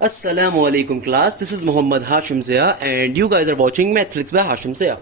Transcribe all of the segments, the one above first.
Assalamualaikum class, this is Mohammad Hashim Zia and you guys are watching Mathflix by Hashim Zia।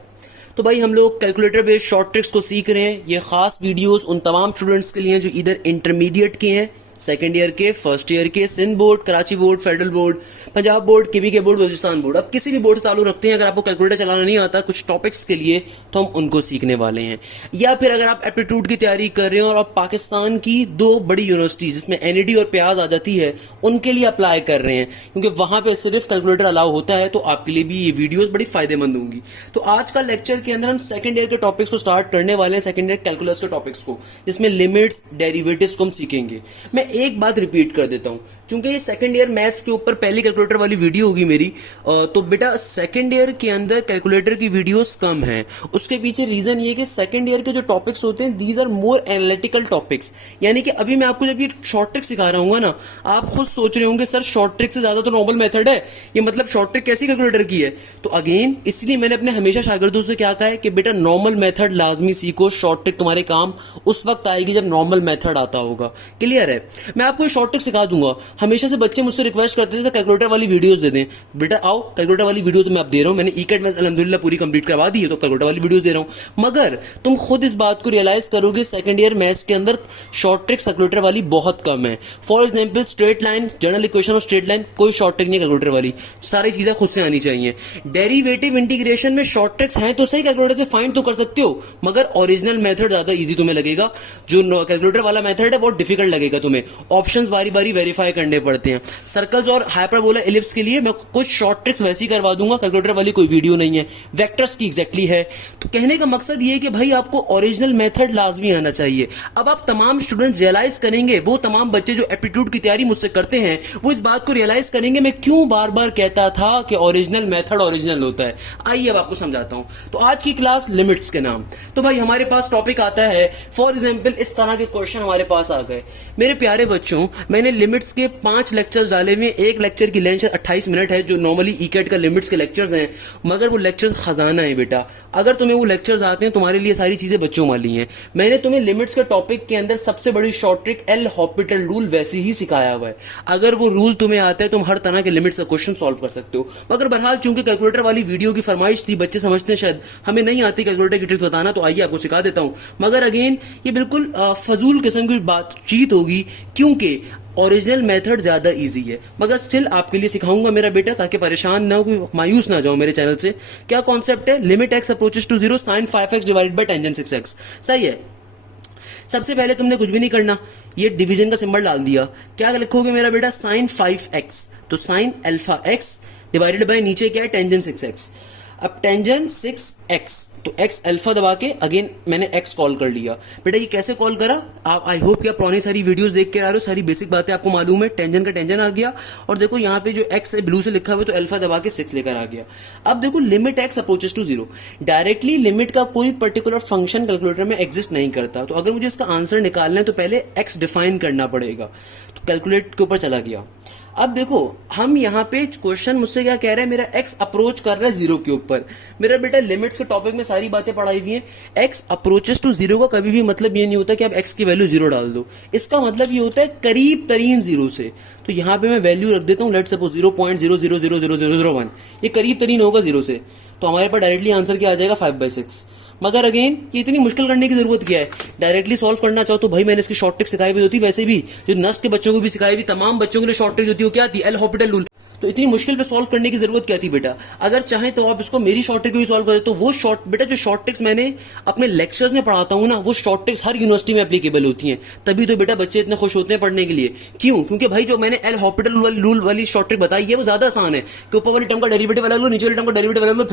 तो भाई हम लोग calculator based short tricks को सीख रहे हैं। ये खास वीडियोस उन तमाम स्टूडेंट्स के लिए हैं जो इधर इंटरमीडिएट के हैं, सेकेंड ईयर के, फर्स्ट ईयर के, Sindh board, Karachi board, federal board, Punjab board, KBK board, Balochistan board. अब किसी भी बोर्ड से ताल्लुक रखते हैं, अगर आपको कैलकुलेटर चलाना नहीं आता कुछ टॉपिक्स के लिए तो हम उनको सीखने वाले हैं। या फिर अगर आप एप्टीट्यूड की तैयारी कर रहे हैं और आप पाकिस्तान की दो बड़ी यूनिवर्सिटी जिसमें एनईडी और प्याज आ जाती है उनके लिए अप्लाई कर रहे हैं, क्योंकि वहां पे सिर्फ कैलकुलेटर अलाउ होता है, तो आपके लिए भी ये वीडियोस बड़ी फायदेमंद होंगी। तो आज का लेक्चर के अंदर हम सेकंड ईयर के टॉपिक्स को स्टार्ट करने वाले हैं, सेकंड ईयर कैलकुलस के टॉपिक्स को, जिसमें लिमिट्स, डेरिवेटिव्स को हम सीखेंगे। मैं एक बात रिपीट कर देता हूं, क्योंकि ये सेकंड ईयर मैथ्स के ऊपर पहली कैलकुलेटर वाली वीडियो होगी मेरी, तो बेटा सेकंड ईयर के अंदर कैलकुलेटर की वीडियोस कम हैं। उसके पीछे रीजन ये कि सेकंड ईयर के जो टॉपिक्स होते हैं these are more analytical topics, यानी कि अभी मैं आपको जब ये शॉर्ट ट्रिक सिखा रहा हूँ ना, आप खुद सोच रहे होंगे सर शॉर्ट ट्रिक से ज्यादा तो नॉर्मल मेथड है, ये मतलब शॉर्ट ट्रिक कैसी कैलकुलेटर की है। तो अगेन इसलिए मैंने अपने हमेशा शागिर्दों से क्या कहा है कि बेटा नॉर्मल मेथड लाजमी सीखो, शॉर्ट ट्रिक तुम्हारे काम उस वक्त आएगी जब नॉर्मल मेथड आता होगा। क्लियर है? मैं आपको शॉर्ट ट्रिक सिखा दूंगा। हमेशा से बच्चे मुझसे रिक्वेस्ट करते थे कैलकुलेटर वाली वीडियोस दे दें। बेटा आओ, कैलकुलेटर वाली वीडियोस मैं अब दे रहा हूं। मैंने ईकेट मैथ्स अल्हम्दुलिल्लाह पूरी कंप्लीट करवा दी है, तो कैलकुलेटर वाली वीडियोस दे रहा हूं। मगर तुम खुद इस बात को रियलाइज करोगे सेकंड ईयर मैथ्स के अंदर शॉर्ट ट्रिक कैलकुलेटर वाली बहुत कम है। For example straight line, general equation of straight line, कोई शॉर्ट ट्रिक नहीं कैलकुलेटर वाली, सारी चीजें खुद से आनी चाहिए। डेरिवेटिव इंटीग्रेशन में शॉर्ट ट्रिक्स हैं तो सही, कैलकुलेटर से फाइंड तो कर सकते हो, मगर ओरिजिनल मेथड ज्यादा इजी तुम्हें लगेगा। जो कैलकुलेटर वाला मेथड है बहुत डिफिकल्ट लगेगा तुम्हें, ऑप्शंस बारी बारी वेरीफाई करने पड़ते हैं। सर्कल्स और हाइपरबोला एलिप्स के लिए मैं कुछ शॉर्ट ट्रिक्स वैसी करवा दूंगा, कैलकुलेटर वाली कोई वीडियो नहीं है। वेक्टर्स की एग्जैक्टली है। तो कहने का मकसद ये है कि भाई आपको ओरिजिनल मेथड लाजमी आना चाहिए। अब आप तमाम स्टूडेंट्स रियलाइज करेंगे, वो तमाम बच्चे जो एप्टीट्यूड की तैयारी मुझसे करते हैं वो इस बात को रियलाइज करेंगे मैं क्यों बार बार कहता था कि ओरिजिनल मेथड ओरिजिनल होता है। आइए अब आपको समझाता हूं। तो आज की क्लास लिमिट्स के नाम। तो भाई हमारे पास टॉपिक आता है, फॉर एग्जाम्पल इस तरह के क्वेश्चन हमारे पास आ गए। मेरे प्यारे बच्चों, मैंने लिमिट्स के 5 लेक्चर्स डाले हुए। एक लेक्चर की लेंथ 28 मिनट है, जो नॉर्मली ईकेट का लिमिट्स के लेक्चर्स हैं, मगर वो लेक्चर्स खजाना है बेटा। अगर तुम्हें वो लेक्चर्स आते हैं तुम्हारे लिए सारी चीजें बच्चों वाली हैं। मैंने तुम्हें लिमिट्स के टॉपिक के अंदर सबसे बड़ी short trick L Hôpital rule वैसे ही सिखाया हुआ है। अगर वो रूल तुम्हें आता है तुम हर तरह के लिमिट्स का क्वेश्चन सॉल्व कर सकते हो। मगर बहरहाल चूंकि कैलकुलेटर वाली वीडियो की फरमाइश थी, बच्चे समझते हैं शायद हमें नहीं आती कैलकुलेटर की ट्रिक्स बताना, तो आइए आपको सिखा देता हूं। मगर अगेन ये बिल्कुल फजूल किस्म की बातचीत होगी, क्योंकि ओरिजिनल मेथड ज्यादा इजी है, मगर स्टिल आपके लिए सिखाऊंगा मेरा बेटा, ताकि परेशान ना हो, मायूस ना जाओ मेरे चैनल से। क्या कॉन्सेप्ट है? Limit x approaches to 0 sine 5x divided by tangent 6x। सही है। सबसे पहले तुमने कुछ भी नहीं करना, ये डिवीजन का सिंबल डाल दिया। क्या लिखोगे मेरा बेटा? साइन 5x, तो sine alpha x divided by नीचे क्या है? Tangent 6x। अब टेंजेंट 6x, तो x अल्फा दबा के अगेन मैंने x कॉल कर लिया। बेटा ये कैसे कॉल करा? आप आई होप कि आप पुरानी सारी वीडियोस देख के आ रहे हो, सारी बेसिक बातें आपको मालूम है। टेंजेंट का टेंजेंट आ गया, और देखो यहाँ पे जो x है ब्लू से लिखा हुआ है, तो अल्फा दबा के 6 लेकर आ गया। अब देखो limit x approaches to 0, directly limit का कोई पर्टिकुलर फंक्शन कैलकुलेटर में एग्जिस्ट नहीं करता। तो अगर मुझे इसका आंसर निकालना है तो पहले x डिफाइन करना पड़ेगा। तो कैलकुलेट के ऊपर चला गया। अब देखो हम यहाँ पे क्वेश्चन मुझसे क्या कह रहे हैं, मेरा x अप्रोच कर रहा है 0 के ऊपर। मेरा बेटा लिमिट्स के टॉपिक में सारी बातें पढ़ाई हुई हैं। x अप्रोचेस टू 0 का कभी भी मतलब ये नहीं होता कि आप x की वैल्यू 0 डाल दो। इसका मतलब ये होता है करीब तरीन 0 से। तो यहाँ पे मैं वैल्यू रख देता हूँ, लेट्स सपोज 0.00000001, ये करीब तरीन होगा 0 से। तो हमारे पास डायरेक्टली आंसर क्या आ जाएगा? 5/6। मगर अगेन ये इतनी मुश्किल करने की जरूरत क्या है, डायरेक्टली सॉल्व करना चाहो तो भाई मैंने इसकी शॉर्ट ट्रिक सिखाई हुई होती, वैसे भी जो नस्ट के बच्चों को भी सिखाई हुई, तमाम बच्चों के लिए शॉर्ट ट्रिक होती है, क्या थी, एल हॉपिटल रूल। तो इतनी मुश्किल पे सॉल्व करने की जरूरत क्या थी बेटा, अगर चाहे तो आप इसको मेरी शॉर्ट ट्रिक भी सॉल्व कर दे। तो वो शॉर्ट बेटा जो शॉर्ट ट्रिक्स मैंने अपने लेक्चर्स में पढ़ाता हूँ ना, वो शॉर्ट ट्रिक्स हर यूनिवर्सिटी में एप्लीकेबल होती हैं, तभी तो बेटा बच्चे इतने खुश होते हैं पढ़ने के लिए। क्यों, क्योंकि भाई जो मैंने एल हॉपिटल रूल वाली शॉर्ट ट्रिक बताई है वो ज्यादा आसान है कि ऊपर वाली टर्म का डेरिवेटिव अलग लो, नीचे वाली टर्म का डेरिवेटिव अलग लो,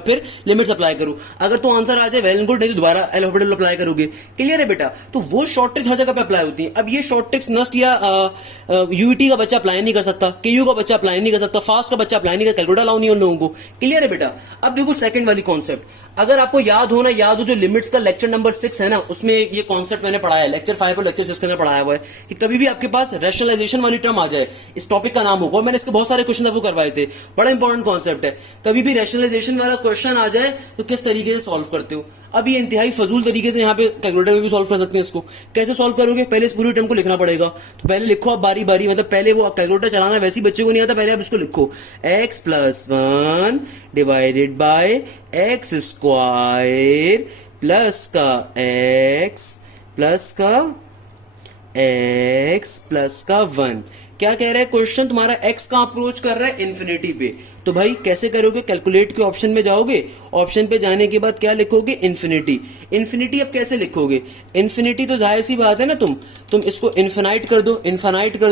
फिर लिमिट्स अप्लाई करो। अगर तो आंसर आ जाए वेल एंड गुड, नहीं तो दोबारा एल हॉपिटल अप्लाई करोगे। क्लियर है बेटा, तो वो शॉर्ट ट्रिक्स हर जगह पे अप्लाई होती है। अब ये शॉर्ट ट्रिक्स नस्ट या यूईटी का बच्चा अप्लाई नहीं कर सकता, केयू का बच्चा अप्लाई नहीं कर सकता, फास्ट का बच्चा अप्लाई नहीं कर, कैलकुलेटर अलाउ नहीं उन लोगों को। क्लियर है बेटा। अब देखो सेकंड वाली कॉन्सेप्ट, अगर आपको याद हो जो लिमिट्स का लेक्चर नंबर 6 है ना, उसमें ये कॉन्सेप्ट मैंने पढ़ाया है, लेक्चर 5 और लेक्चर 6 के अंदर पढ़ाया हुआ है कि कभी भी आपके पास रैशनलाइजेशन वाली टर्म आ जाए, इस टॉपिक का नाम होगा, और मैंने इसके बहुत सारे क्वेश्चन आपको करवाए थे, बड़ा इंपॉर्टेंट कॉन्सेप्ट है। कभी भी रैशनलाइजेशन वाला क्वेश्चन आ जाए तो किस तरीके से सॉल्व करते हो। अब ये इंतहाई फजूल तरीके से यहाँ पे कैलकुलेटर में भी सॉल्व कर सकते हैं इसको। कैसे सॉल्व करोगे, पहले इस पूरी टर्म को लिखना पड़ेगा। तो पहले लिखो आप बारी बारी, मतलब पहले वो कैलकुलेटर चलाना वैसे ही बच्चे को नहीं आता, पहले आप इसको लिखो x+1 divided by x square plus का x प्लस का 1। क्या कह रहा है क्वेश्चन, तुम्हारा x का अप्रोच कर रहा है इन्फिनिटी पे। तो भाई कैसे करोगे, कैलकुलेट के ऑप्शन में जाओगे, ऑप्शन पे जाने के बाद क्या लिखोगे, इन्फिनिटी। इन्फिनिटी अब कैसे लिखोगे, इन्फिनिटी तो जाहिर सी बात है ना, तुम इसको इन्फिनाइट कर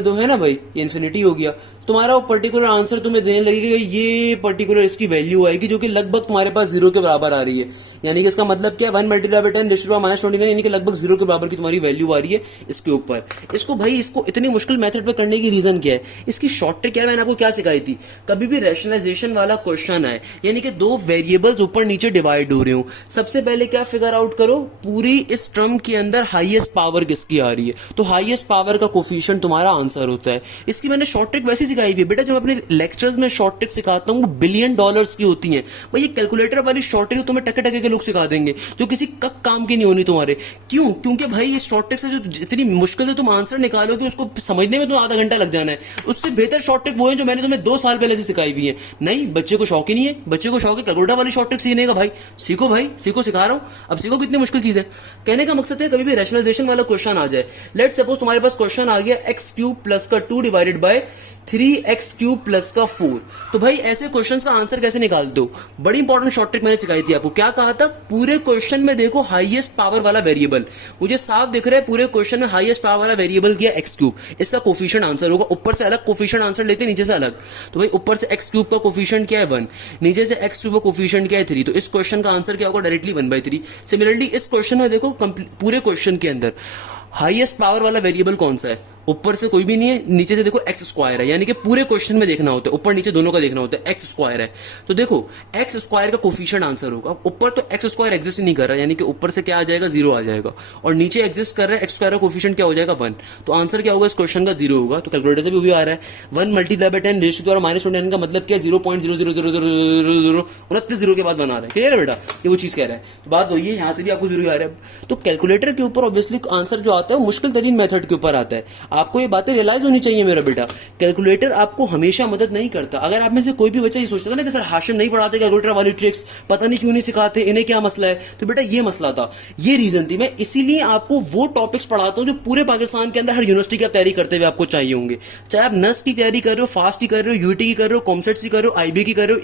दो, है ना भाई, ये इन्फिनिटी हो गया। तुम्हारा वो पर्टिकुलर आंसर तुम्हें देने लगेगा, ये पर्टिकुलर इसकी वैल्यू आएगी जो कि लगभग तुम्हारे पास 0 के बराबर आ रही है। यानी कि इसका मतलब क्या है, 1 मल्टीप्लाई बाय 10 -29, यानी कि लगभग 0 के बराबर की तुम्हारी वैल्यू आ रही है इसके ऊपर। इसको इतनी मुश्किल मेथड पे करने की रीजन क्या है, इसकी शॉर्ट ट्रिक क्या है, मैंने आपको क्या सिखाई थी। कभी भी रैशनलाइजेशन वाला क्वेश्चन आए, यानी कि दो वेरिएबल्स ऊपर नीचे डिवाइड हो रहे हो, सबसे पहले क्या फिगर आउट करो, पूरी इस टर्म के अंदर हाईएस्ट पावर किसकी आ रही है, तो हाईएस्ट पावर का कोफिशिएंट तुम्हारा आंसर होता है। इसकी मैंने शॉर्ट ट्रिक वैसे सिखाई हुई है बेटा, जो अपने लेक्चर्स में शॉर्ट ट्रिक सिखाता हूँ वो बिलियन डॉलर्स की होती हैं भाई। ये कैलकुलेटर वाली शॉर्ट ट्रिक तुम्हें टके टके के लोग सिखा देंगे, जो किसी काम की नहीं होनी तुम्हारे। क्यों, क्योंकि भाई ये शॉर्ट ट्रिक से जो इतनी मुश्किल से तुम आंसर निकालोगे, उसको समझने में तो आधा घंटा लग जाना है। उससे बेहतर शॉर्ट ट्रिक वो है जो मैंने तुम्हें 2 साल पहले से सिखाई हुई है। नहीं, बच्चे को शौक ही नहीं है, बच्चे को शौक है कैलकुलेटर वाली शॉर्ट ट्रिक सीखने का। भाई सीखो, सिखा रहा हूं, अब सीखो, कितनी मुश्किल चीज है। कहने का मकसद है कभी भी रैशनलाइजेशन वाला क्वेश्चन आ जाए, लेट सपोज तुम्हारे पास क्वेश्चन आ गया x³ प्लस का 2 डिवाइडेड बाय 3x³ प्लस का 4, तो भाई ऐसे क्वेश्चंस का आंसर कैसे निकालते हो। बड़ी इंपॉर्टेंट शॉर्ट ट्रिक मैंने सिखाई थी आपको। क्या कहा था, पूरे क्वेश्चन में देखो हाईएस्ट पावर वाला वेरिएबल, मुझे साफ दिख रहा है पूरे क्वेश्चन में हाईएस्ट पावर वाला वेरिएबल किया x³, इसका कोफिशिएंट आंसर होगा। ऊपर से अलग कोफिशिएंट आंसर लेते, नीचे से अलग, तो भाई ऊपर से x³ का कोफिशिएंट क्या है 1, नीचे से x³ का कोफिशिएंट क्या है 3, तो इस क्वेश्चन का आंसर क्या होगा, डायरेक्टली 1/3। सिमिलरली इस क्वेश्चन में देखो, पूरे क्वेश्चन के अंदर हाईएस्ट पावर वाला वेरिएबल कौन सा है, ऊपर से कोई भी नहीं है, नीचे से देखो एक्स स्क्वायर है, यानी कि पूरे क्वेश्चन में देखना होता है, ऊपर नीचे दोनों का देखना होता है, एक्स स्क्वायर है। तो देखो एक्स स्क्वायर का कोफिशिएंट आंसर होगा, ऊपर तो एक्स स्क्वायर एग्जिस्ट नहीं कर रहा, यानी कि ऊपर से क्या आ जाएगा 0 आ जाएगा, और नीचे एग्जिस्ट कर रहा है एक्स स्क्वायर का कोफिशिएंट क्या हो जाएगा 1, तो आंसर क्या होगा इस क्वेश्चन का 0 होगा। तो कैलकुलेटर से भी वही आ रहा है, 1 मल्टीप्लाई बाय 10 रेशो द्वारा -29 का मतलब क्या है 0.0000029 0 के बाद बना रहा है। क्लियर है बेटा, ये वो चीज कह रहा है, तो बात वही है, यहाँ से भी आपको 0 आ रहा है। तो कैलकुलेटर के ऊपर ऑब्वियसली आंसर जो आता है वो मुश्किल तरीन मेथड के ऊपर आता है। आपको ये बातें रियलाइज होनी चाहिए मेरा बेटा, कैलकुलेटर आपको हमेशा मदद नहीं करता। अगर आप में से कोई भी बच्चा ये सोचता था ना कि सर हाशिम नहीं पढ़ाते कैलकुलेटर वाली ट्रिक्स, पता नहीं क्यों नहीं सिखाते, इन्हें क्या मसला है, तो बेटा ये मसला था, ये रीजन थी। मैं इसीलिए आपको वो टॉपिक्स पढ़ाता हूं जो पूरे पाकिस्तान के अंदर हर यूनिवर्सिटी की आप तैयारी करते हुए आपको चाहिए होंगे। चाहे आप नस की तैयारी कर रहे हो, फास्ट की कर रहे हो, यूटी की कर रहे हो, कॉमसेट की कर रहे हो, आईबी की कर रहे हो,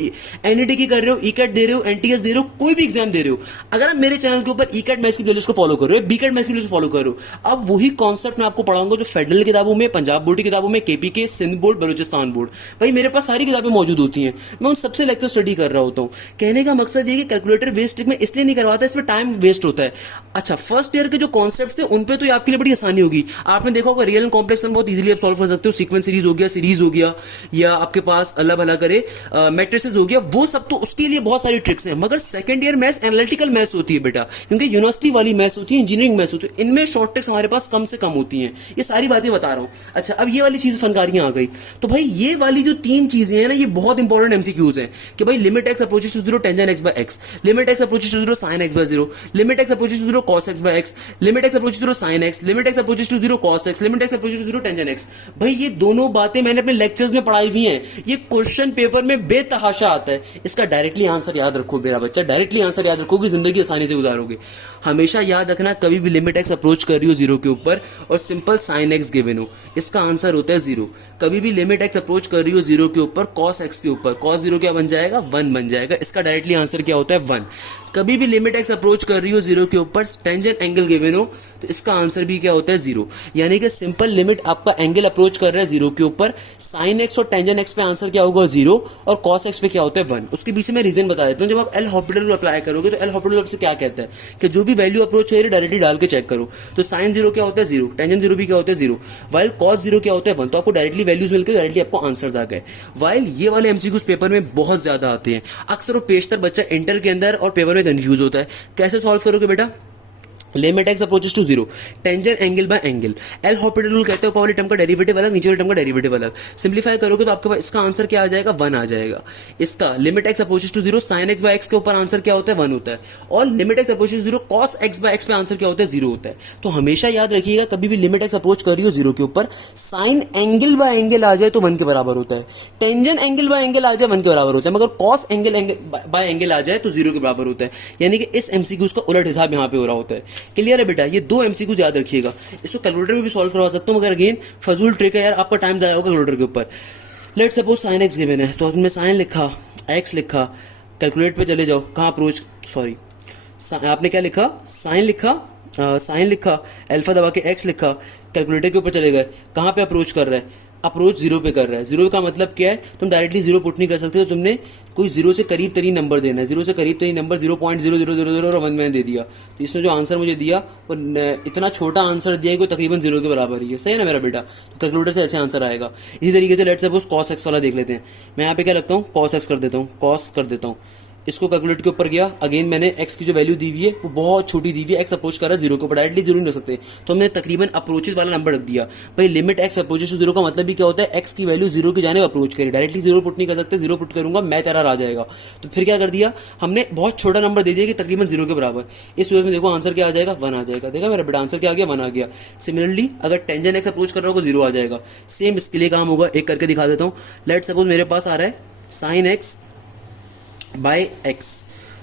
एनईटी की कर रहे हो, ईकेट दे रहे हो, एनटीएस दे रहे हो, कोई भी एग्जाम दे रहे हो, अगर आप मेरे चैनल के ऊपर ईकेट मैथ्स की प्लेलिस्ट को फॉलो कर रहे हो, बीकेट मैथ्स की प्लेलिस्ट फॉलो कर रहे हो, अब वही कॉन्सेप्ट मैं आपको पढ़ाऊंगा जो फेडरल किताबों में, पंजाब बोर्ड की किताबों में, KPK, Sindh board, Balochistan board, भाई मेरे पास सारी किताबें मौजूद होती हैं, मैं उन सबसे लेक्चर स्टडी कर रहा होता हूं। कहने का मकसद ये कि कैलकुलेटर वेस्ट में इसलिए नहीं करवाता, इसमें टाइम वेस्ट होता है। अच्छा, फर्स्ट ईयर के जो कॉन्सेप्ट्स थे उन पे तो आपके लिए बड़ी आसानी होगी, आपने देखा होगा रियल एंड कॉम्प्लेक्स बहुत इजीली आप सॉल्व कर सकते हो, सीक्वेंस सीरीज हो गया, या आपके पास अल्लाह भला करे मैट्रिसेस हो गया, वो सब तो उसके लिए बहुत सारी ट्रिक्स हैं। मगर second year maths analytical maths होती है बेटा, क्योंकि यूनिवर्सिटी वाली मैथ्स होती है, इंजीनियरिंग मैथ्स होती है, इनमें शॉर्ट ट्रिक्स हमारे पास कम से कम होती हैं। ये सारी बातें बता रहा हूँ। अच्छा, अब ये वाली चीज फनकारियां आ गई। तो भाई ये वाली जो तीन चीजें हैं ना, ये बहुत इंपॉर्टेंट एमसीक्यूज हैं कि भाई limit x approaches to zero tangent x by x, limit x approaches to zero sine x by zero, limit x approaches to zero cos x by x, limit x approaches to zero sine x, limit x approaches to zero cos x, limit x approaches to zero tangent x. भाई ये दोनों बातें मैंने अपने lectures में पढ़ाई हुई हैं, ये क्वेश्चन पेपर में बेतहाशा आता है। इसका डायरेक्टली आंसर याद रखो मेरा बच्चा, डायरेक्टली आंसर याद रखो कि जिंदगी आसानी से गुजारोगे। हमेशा याद रखना, कभी भी लिमिट एक्स अप्रोच कर रही हो जीरो के ऊपर और सिंपल साइन एक्स गिवन हो, इसका आंसर होता है जीरो। कभी भी लिमिट एक्स अप्रोच कर रही हो जीरो के ऊपर कॉस एक्स के ऊपर, कॉस जीरो क्या बन जाएगा, वन बन जाएगा, इसका डायरेक्टली आंसर क्या होता है, वन। कभी भी लिमिट एक्स अप्रोच कर रही हो जीरो के ऊपर टेंजेंट एंगल गिवन हो, तो इसका आंसर भी क्या होता है, जीरो। यानी कि सिंपल लिमिट आपका एंगल अप्रोच कर रहा है जीरो के ऊपर, साइन एक्स और टेंजेंट एक्स पे आंसर क्या होगा, जीरो, और कॉस एक्स पे क्या होता है, वन। उसके पीछे मैं रीजन बता देता हूँ। जब आप एल हॉस्पिटल रूल अप्लाई करोगे तो एल हॉस्पिटल रूल से क्या कहता है कि जो भी वैल्यू अप्रोच हो रही है डायरेक्टली डाल के चेक करो। तो साइन जीरो क्या होता है, जीरो, टेंजेंट जीरो भी क्या होता है, जीरो, वाइल कॉस जीरो क्या होता है, वन। तो आपको डायरेक्टली वैल्यूज मिलकर डायरेक्टली आपको आंसर्स आ गए। वाइल ये वाले एमसीक्यूज पेपर में बहुत ज्यादा आते हैं, अक्सर वो पेशतर बच्चा इंटर के अंदर और पेपर में कंफ्यूज होता है। कैसे सॉल्व करोगे बेटा, limit x approaches to zero tangent angle by angle, L hospital rule कहते हैं ऊपर वाली टर्म का डेरिवेटिव अलग, नीचे वाली टर्म का डेरिवेटिव अलग। सिंप्लीफाई करोगे तो आपके पास इसका आंसर क्या आ जाएगा, वन आ जाएगा। इसका limit x approaches to zero sine x by x के ऊपर आंसर क्या होता है, वन होता है, और limit x approaches to zero cos x by x पे आंसर क्या होता है, जीरो होता है। तो हमेशा याद रखिएगा, कभी भी लिमिट एक्स अप्रोच कर रही हो जीरो के ऊपर, साइन एंगल बाय एंगल आ जाए तो वन के बराबर होता है, टेंजेंट एंगल बाय एंगल आ जाए वन के बराबर होता है, मगर कॉस एंगल बाय एंगल आ जाए तो जीरो के बराबर होता है। यानी कि इस एमसीक्यूज का उलट हिसाब यहां पे हो रहा होता है। क्लियर है बेटा, ये दो एमसीक्यू याद रखिएगा। इसको कैलकुलेटर में भी सॉल्व करवा सकता हूं, मगर अगेन फजूल ट्रिक है यार, आपका टाइम जाया होगा कैलकुलेटर के ऊपर। Let suppose sine x given है, तो तुमने साइन लिखा, एक्स लिखा, कैलकुलेट पे चले जाओ, कहाँ अप्रोच, सॉरी आपने क्या लिखा, साइन लिखा, साइन लिखा, अल्फा दबा के एक्स लिखा, कैलकुलेटर के ऊपर चले गए, कहाँ पे अप्रोच कर रहा है, अप्रोच जीरो पे कर रहा है। जीरो का मतलब क्या है, तुम डायरेक्टली जीरो पुट नहीं कर सकते, तो तुमने कोई जीरो से करीब तरीन नंबर देना है, जीरो से करीब तरीन नंबर 0.000001 मैंने दे दिया। तो इसने जो आंसर मुझे दिया वो इतना छोटा आंसर दिया कि तकरीबन जीरो के बराबर ही है। सही है ना मेरा बेटा, तो कैलकुलेटर से ऐसे आंसर आएगा। इसी तरीके से लेट्स सपोज कॉस एक्स वाला देख लेते हैं। मैं यहाँ पे क्या लगता हूँ, कॉस एक्स कर देता हूँ, कॉस कर देता हूँ, इसको कैलकुलेट के ऊपर गया, अगेन मैंने एक्स की जो वैल्यू दी हुई है वो बहुत छोटी दी हुई है, एक्स अप्रोच कर रहा है जीरो के ऊपर, डायरेक्टली जीरो नहीं हो सकते, तो हमने तकरीबन अप्रोचेस वाला नंबर रख दिया। भाई limit x approaches to zero का मतलब भी क्या होता है, एक्स की वैल्यू जीरो की जाने अप्रोच करी, डायरेक्टली जीरो पुट नहीं कर सकते, जीरो पुट करूंगा मैं तेरा आ जाएगा। तो फिर क्या कर दिया हमने, बहुत छोटा नंबर दे दिया कि तकरीबन जीरो के बराबर। इस सूरत में देखो आंसर क्या आ जाएगा, वन आ जाएगा। देखा मेरा बेटा, आंसर क्या आ गया, वन आ गया। सिमिलरली अगर टेंजेंट एक्स अप्रोच कर रहा होगा जीरो आ जाएगा। सेम इसके लिए काम होगा, एक करके दिखा देता हूँ। लेट सपोज मेरे पास आ रहा है sine x by x,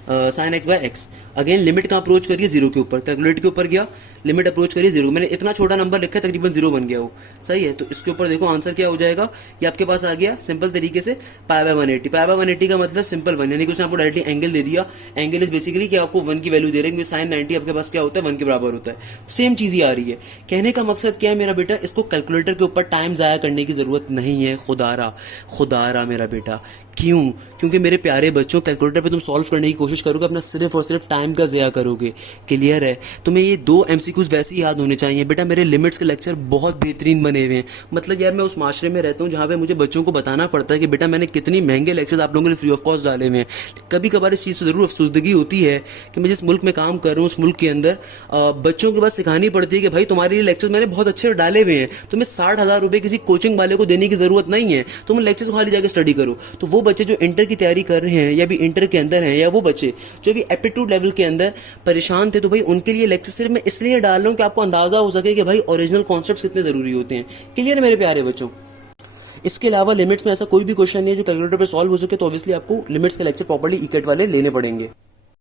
sine x by x, again limit कहाँ अप्रोच करिए, जीरो के ऊपर, कैलकुलेट के ऊपर गया, लिमिट अप्रोच करिए जीरो, मैंने इतना छोटा नंबर लिखा है तकरीबन जीरो बन गया वो। सही है, तो इसके ऊपर देखो आंसर क्या हो जाएगा, ये आपके पास आ गया सिंपल तरीके से पाई बाय 180। पाई बाय 180 का मतलब सिंपल वन, यानी कि उसने आपको डायरेक्टली एंगल दे दिया। एंगल इज बेसिकली कि आपको वन की वैल्यू दे रहे हैं, साइन 90 आपके पास क्या होता है, वन के बराबर होता है। सेम चीज़ ही आ रही है। कहने का मकसद क्या है मेरा बेटा, इसको कैलकुलेटर के ऊपर टाइम ज़ाया करने की ज़रूरत नहीं है। खुदारा मेरा बेटा, क्यों? क्योंकि मेरे प्यारे बच्चों, कैलकुलेटर पे तुम सॉल्व करने की कोशिश करोगे, अपना सिर्फ और सिर्फ टाइम का ज़या करोगे। क्लियर है? तुम्हें ये दो एमसीक्यूज वैसे ही याद होने चाहिए बेटा। मेरे लिमिट्स के लेक्चर बहुत बेहतरीन बने हुए हैं। मतलब यार मैं उस माशरे में रहता हूँ जहाँ पे मुझे बच्चों को बताना पड़ता है कि बेटा मैंने कितनी महंगे लेक्चर्स आप लोगों के लिए फ्री ऑफ कॉस्ट डाले हुए हैं। कभी कभार इस चीज़ पर ज़रूर अफसुदगी होती है कि मैं जिस मुल्क में काम कर रहा हूँ उस मुल्क के अंदर बच्चों के पास सिखानी पड़ती है कि भाई तुम्हारे लिए लेक्चर्स मैंने बहुत अच्छे डाले हुए हैं, तुम्हें 60,000 रुपये किसी कोचिंग वाले को देने की ज़रूरत नहीं है, तुम लेक्चर्स खाली जाकर स्टडी करो। तो वो बच्चे जो इंटर की तैयारी कर रहे हैं या भी इंटर के अंदर हैं, या वो बच्चे जो भी एप्टीट्यूड लेवल के अंदर परेशान थे, तो भाई उनके लिए लेक्चर सिर्फ मैं इसलिए डाल रहा हूँ कि आपको अंदाजा हो सके कि भाई ओरिजिनल कॉन्सेप्ट्स कितने ज़रूरी होते हैं। क्लियर है मेरे प्यारे बच्चों? इसके अलावा लिमिट्स में ऐसा कोई भी क्वेश्चन नहीं है जो कैलकुलेटर पे सॉल्व हो सके, तो ऑब्वियसली आपको लिमिट्स के लेक्चर प्रॉपर्ली ईकेट वाले लेने पड़ेंगे।